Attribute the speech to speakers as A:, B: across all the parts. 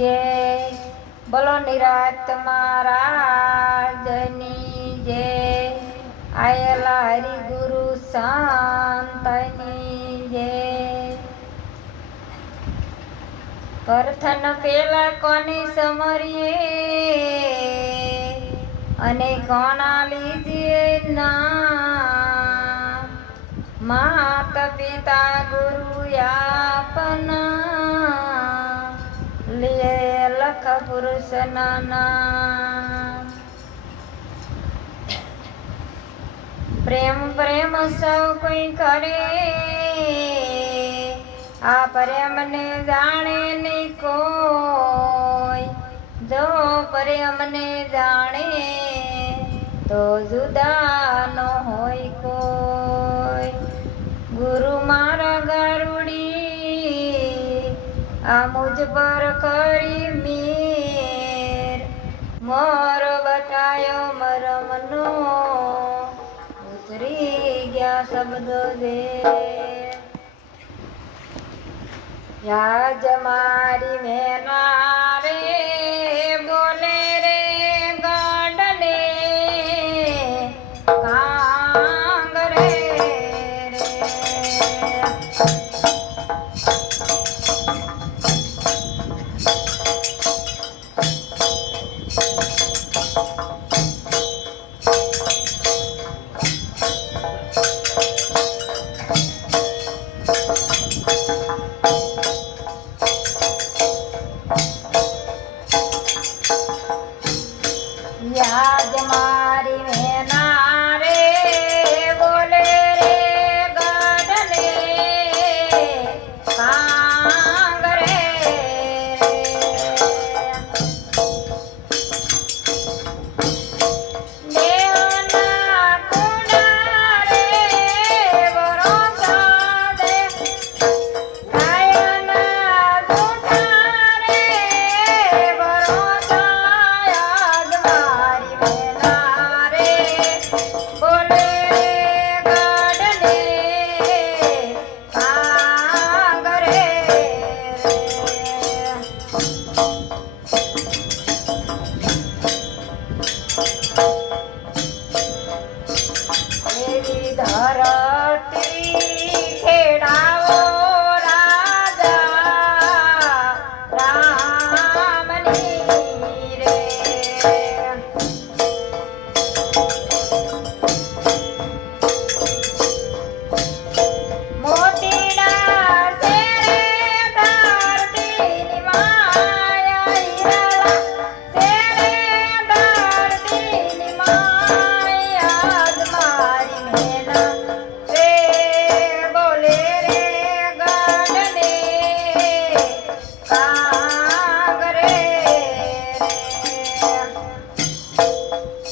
A: જય બોલો નિરાત મહારાજની જય આયેલા હરિગુરુ સંતની જય કરથન પેલા કોની સમરીએ? અને કોના લીધે ના? માતા પિતા ગુરુ આપના લખ પુરુષ નામ પ્રેમ પ્રેમ સૌ કોઈ કરે આ પ્રેમને જાણે ને કોઈ જો પ્રેમને જાણે તો જુદા ન હોય કોઈ આ મુજ પર કરી મીર. મોર બતાયો મરમનો. ઉતરી ગયા શબ્દો દે યાજ મારી મેના રે Thank you.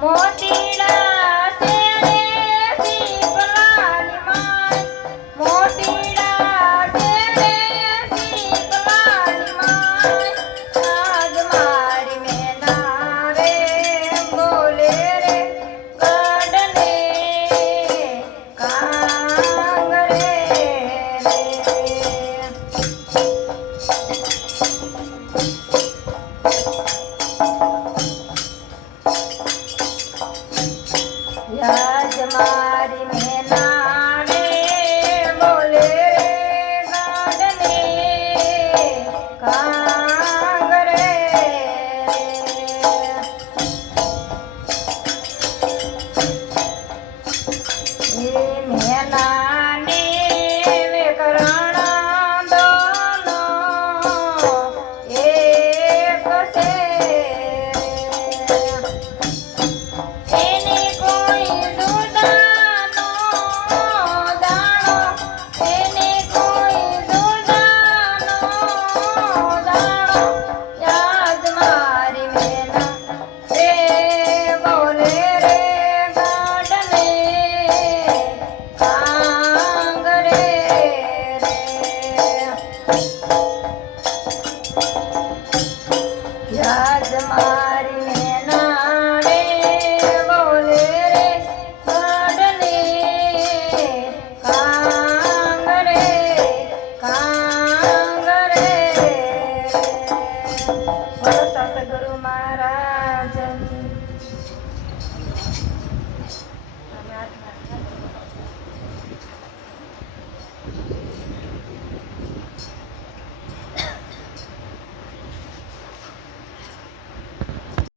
A: मोती